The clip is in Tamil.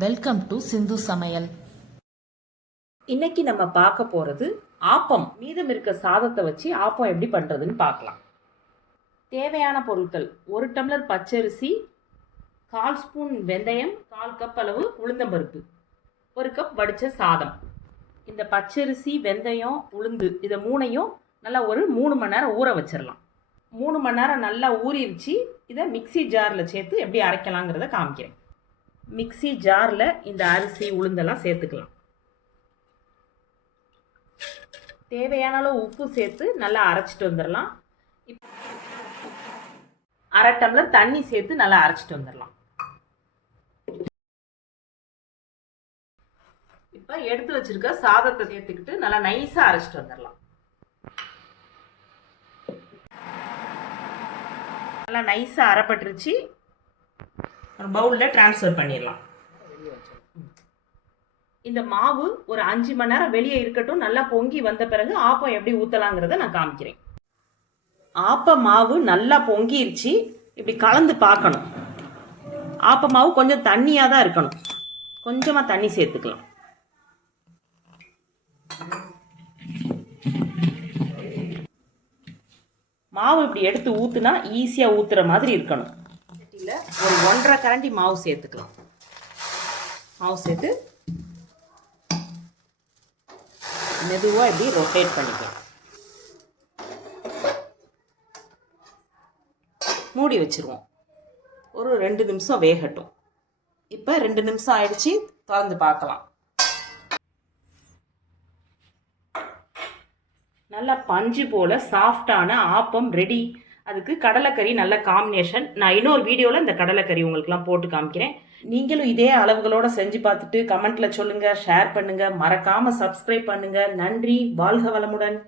வெல்கம் டு சிந்து சமையல் இன்னைக்கு நம்ம பார்க்க போகிறது ஆப்பம். மீதம் இருக்க சாதத்தை வச்சு ஆப்பம் எப்படி பண்ணுறதுன்னு பார்க்கலாம். தேவையான பொருட்கள். ஒரு டம்ளர் பச்சரிசி கால் ஸ்பூன் வெந்தயம் கால் கப் அளவு உளுந்தம்பருப்பு ஒரு கப் வடித்த சாதம். இந்த பச்சரிசி வெந்தயம் உளுந்து இதை மூணையும் நல்லா ஒரு மூணு மணி நேரம் ஊற வச்சிடலாம் மூணு மணி நேரம் நல்லா ஊறிடுச்சு இதை மிக்ஸி ஜாரில் சேர்த்து எப்படி அரைக்கலாங்கிறத காமிக்கிறேன். மிக்ஸி ஜாரில் இந்த அரிசி உளுந்தெல்லாம் சேர்த்துக்கலாம். தேவையான அளவு உப்பு சேர்த்து நல்லா அரைச்சிட்டு வந்துடலாம் இப் அரை டம்ளர் தண்ணி சேர்த்து நல்லா அரைச்சிட்டு வந்துடலாம் இப்போ எடுத்து வச்சிருக்க சாதத்தை சேர்த்துக்கிட்டு நல்லா நைஸாக அரைச்சிட்டு வந்துடலாம் நல்லா நைஸாக அரைப்பட்டுருச்சு. ஒரு பவுலில் ட்ரான்ஸ்ஃபர் பண்ணிடலாம். இந்த மாவு ஒரு அஞ்சு மணி நேரம் வெளியே இருக்கட்டும் நல்லா பொங்கி வந்த பிறகு ஆப்பம் எப்படி ஊற்றலாங்கிறத நான் காமிக்கிறேன். ஆப்ப மாவு நல்லா பொங்கிருச்சு இப்படி கலந்து பார்க்கணும். ஆப்ப மாவு கொஞ்சம் தண்ணியாக தான் இருக்கணும். கொஞ்சமாக தண்ணி சேர்த்துக்கலாம். மாவு இப்படி எடுத்து ஊற்றுனா ஈஸியாக ஊற்றுற மாதிரி இருக்கணும். ஒரு ஒன்றரை கரண்டி மாவு சேர்த்துக்கலாம். மாவு சேர்த்து மெதுவாக இப்படி ரொட்டேட் பண்ணிக்கலாம். மூடி வச்சிருவோம். ஒரு ரெண்டு நிமிஷம் வேகட்டும். இப்போ ரெண்டு நிமிஷம் ஆயிடுச்சு திறந்து பார்க்கலாம். நல்லா பஞ்சு போல சாஃப்டான ஆப்பம் ரெடி அதுக்கு கடலைக்கறி நல்ல காம்பினேஷன் நான் இன்னொரு வீடியோவில் இந்த கடலைக்கறி உங்களுக்குலாம் போட்டு காமிக்கிறேன். நீங்களும் இதே அளவுகளோட செஞ்சு பார்த்துட்டு கமெண்ட்ல சொல்லுங்க ஷேர் பண்ணுங்க. மறக்காம சப்ஸ்கிரைப் பண்ணுங்க. நன்றி வாழ்க வளமுடன்.